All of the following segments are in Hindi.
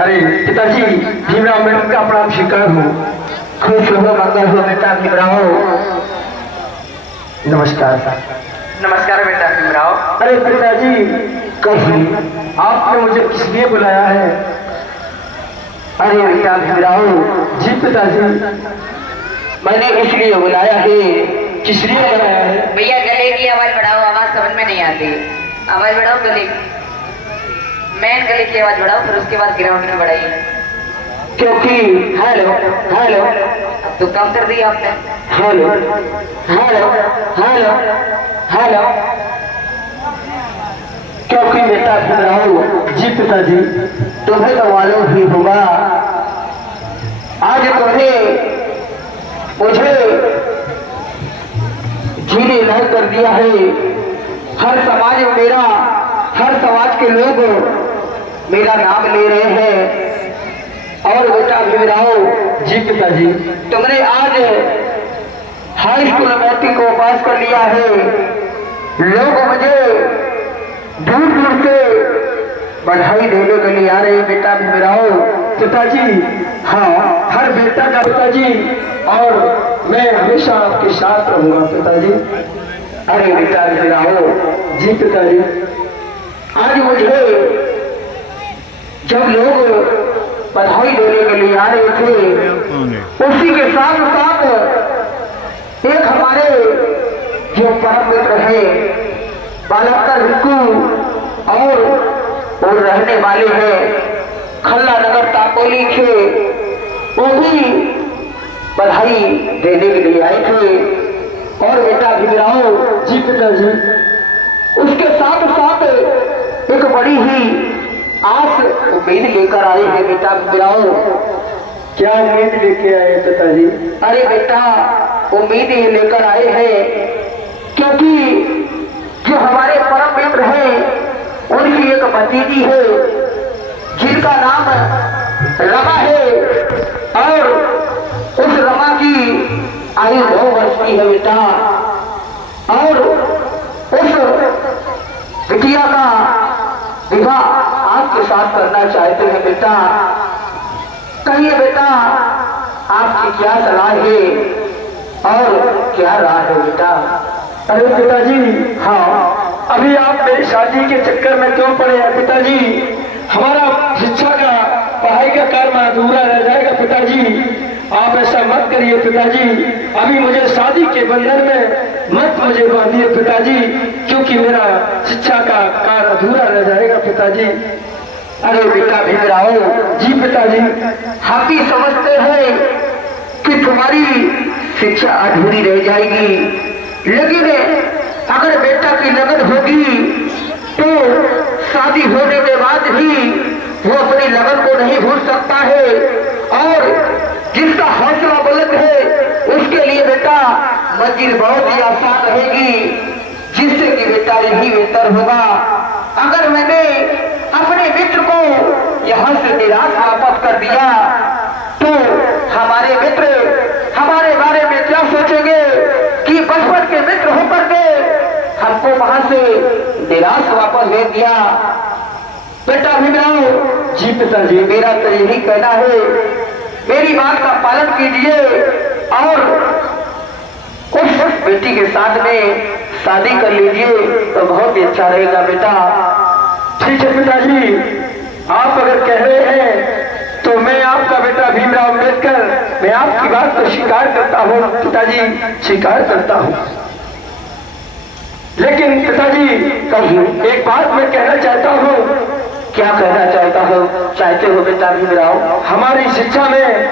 अरे पिताजी, भीमराव अम्बेडकर का प्रणाम स्वीकार हो। खुश हो, मंगल हो बेटा भीमराव। नमस्कार। नमस्कार बेटा भीमराव। अरे पिताजी, कहिए आपने मुझे किस लिए बुलाया है? अरे बेटा भीमराव, जी पिताजी, मैंने इसलिए बुलाया है। किस लिए बुलाया है? भैया गले की आवाज बढ़ाओ, आवाज समझ में नहीं आती। आवाज बढ़ाओ गले की, मेन गले की आवाज बढ़ाओ, फिर उसके बाद ग्राउंड में बढ़ाइए। क्योंकि हेलो हेलो अब तो कम कर दिया आपने। हेलो हेलो हेलो हेलो, क्योंकि बेटा भीमराव, जी पिताजी, तुम्हें तो मालूम ही होगा आज तुम्हें मुझे जीने नहीं कर दिया है। हर समाज में मेरा, हर समाज के लोग मेरा नाम ले रहे हैं। और बेटा भीमराव, जी पिताजी, तुमने आज हाई स्कूल मैट्रिक को पास कर लिया है। लोग मुझे दूर दूर से बधाई देने के लिए आ रहे हैं बेटा भीमराव। पिताजी, हाँ, हर बेटा का पिताजी, और मैं हमेशा आपके साथ रहूंगा पिताजी। अरे बेटा भीमराव, जी पिताजी, आज मुझे जब लोग बधाई देने के लिए आ रहे थे, उसी के साथ साथ एक हमारे जो परम मित्र है बालकर रिक्कू, और वो रहने वाले हैं खल्ला नगर तापोली के, वो भी बधाई देने के लिए आए थे। और बेटा भीमराव, जी पिताजी, उसके साथ साथ एक बड़ी ही आस उम्मीद लेकर आए हैं बेटा भीमराव। क्या उम्मीद लेके आए पिताजी? अरे बेटा, उम्मीद ये लेकर आए हैं क्योंकि जो हमारे परम मित्र हैं उनकी एक भतीजी है जिनका नाम रमा है, और उस रमा की आयु 9 वर्ष की है बेटा। और उस बिटिया का विवाह आपके साथ करना चाहते हैं बेटा। कहिए बेटा, आपकी क्या सलाह है और क्या राय है बेटा? अरे पिताजी, हाँ, अभी आप मेरी शादी के चक्कर में क्यों पड़े हैं पिताजी? हमारा शिक्षा का, पढ़ाई का कार्य अधूरा रह जाएगा पिताजी। आप ऐसा मत करिए पिताजी। अभी मुझे शादी के बंधन में मत मुझे बांधिए पिताजी, क्योंकि मेरा शिक्षा का कार्य अधूरा रह जाएगा पिताजी। अरे बेटा भीमराव, जी पिताजी, हम भी समझते हैं कि तुम्हारी शिक्षा अधूरी रह जाएगी, लेकिन अगर बेटा की लगन होगी तो शादी होने के बाद भी वो अपनी लगन को नहीं भूल सकता है। और जिसका हौसला बुलंद है उसके लिए बेटा मंजिल बहुत ही आसान रहेगी, जिससे कि बेटा यही बेहतर होगा। अगर मैंने अपने मित्र को यहाँ से निराश वापस कर दिया तो हमारे मित्र हमारे बारे में क्या सोचेंगे कि बचपन के मित्र होकर के हमको वहां से निराश वापस भेज दिया। बेटा भीमराव, जी पिताजी, मेरा तो यही कहना है, मेरी बात का पालन कीजिए और उस बेटी के साथ में शादी कर लीजिए तो बहुत ही अच्छा रहेगा बेटा। ठीक है पिताजी, आप अगर कह रहे हैं तो मैं आपका बेटा भीमराव अम्बेडकर, मैं आपकी बात को स्वीकार करता हूँ पिताजी, स्वीकार करता हूँ। लेकिन पिताजी, कहिए, एक बात मैं कहना चाहता हूँ। क्या कहना चाहते हो बेटा भीमराव? हमारी शिक्षा में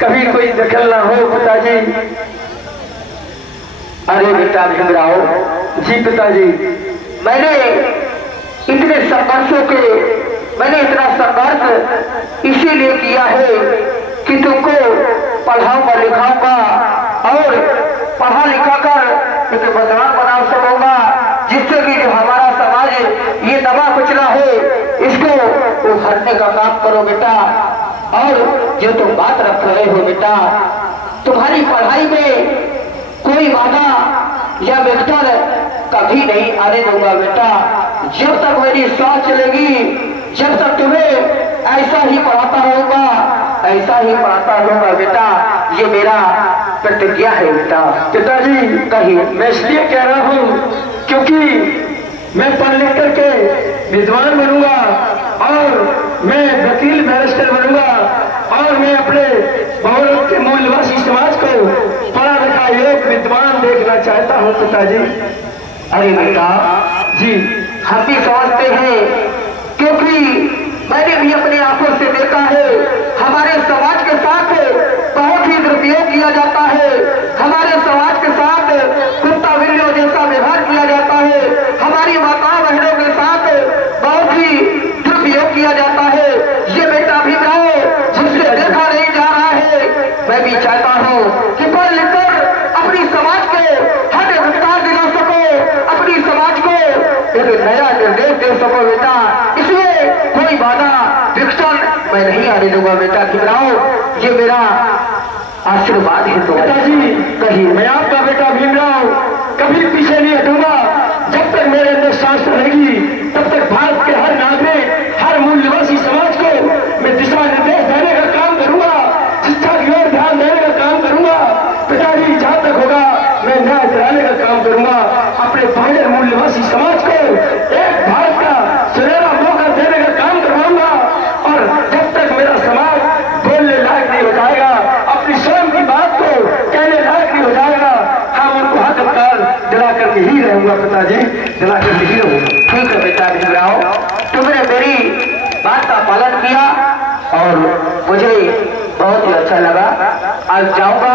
कभी कोई दखल ना हो पिताजी। अरे बेटा भीमराव, जी पिताजी, मैंने इतने संघर्षों के, मैंने इतना संघर्ष इसीलिए किया है कि तुमको पढ़ाऊंगा लिखाऊंगा और पढ़ा लिखा कर एक बदनाम बना सकूंगा, जिससे कि जो हमारा समाज ये दबा कुचला है इसको उभरने का काम करो बेटा। और जो तुम बात रख रहे हो बेटा, तुम्हारी पढ़ाई में कोई बाधा या व्यक्तर कभी नहीं आने दूंगा बेटा। जब तक मेरी सांस चलेगी, जब तक तुम्हें ऐसा ही पढ़ाता रहूंगा, ऐसा ही पढ़ाता रहूंगा बेटा, ये मेरा प्रतिज्ञा है बेटा। पिताजी कहिए। मैं इसलिए कह रहा हूँ क्योंकि मैं पढ़ लिख करके विद्वान बनूंगा और मैं वकील बैरिस्टर बनूंगा और मैं अपने बहुरूप के मूल निवासी समाज को पढ़ा लिखा एक विद्वान देखना चाहता हूँ पिताजी। अरे बेटा जी हम भी समझते हैं, क्योंकि मैंने भी अपनी आंखों से देखा है हमारे समाज के साथ बहुत ही दुरुपयोग किया जाता है, हमारे समाज के साथ कुत्ता बिल्लियों जैसा व्यवहार किया जाता है, हमारी माताओं बहनों के साथ बहुत ही दुरुपयोग किया जाता है। ये बेटा भीमराव जिससे देखा नहीं जा रहा है, मैं भी चाहता हूँ कि पढ़ लिखकर अपनी समाज को हर विस्तार दिला सको, अपनी समाज को एक नया निर्देश दे सको बेटा। इसलिए कोई बाधा विघटन मैं नहीं आने दूंगा बेटा भीमराव, ये मेरा आशीर्वाद है। तो पिताजी कहिए। मैं आपका बेटा भीमराव कभी पीछे नहीं हटूंगा, जब तक मेरे अंदर सांस रहेगी तब तक भारत के हर नागरिक हर मूल निवासी समाज को मैं दिशा निर्देश देने का काम करूंगा, शिक्षा की ओर ध्यान देने का काम करूंगा। पिताजी जहाँ तक होगा मैं न्याय दिलाने का काम करूंगा, अपने पहले मूल निवासी समाज को एक भारत का सुनहरा मौका देने का काम करवाऊंगा। और जब तक मेरा समाज बोलने लायक नहीं हो जाएगा, अपनी स्वयं की बात को कहने लायक नहीं हो जाएगा, हम उनको हक अधिकार दिला करके ही रहूंगा पिताजी, दिला करके ही रहूंगा। ठीक है बेटा भीमराव, तुमने मेरी बात का पालन किया और मुझे बहुत ही अच्छा लगा। आज जाऊंगा,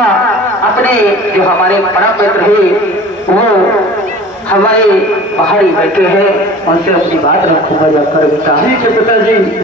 अपने जो हमारे परम मित्र है वो हमारे पहाड़ी बैठे हैं, उनसे अपनी बात रखूंगा जाकर बेटा। ठीक है पिताजी।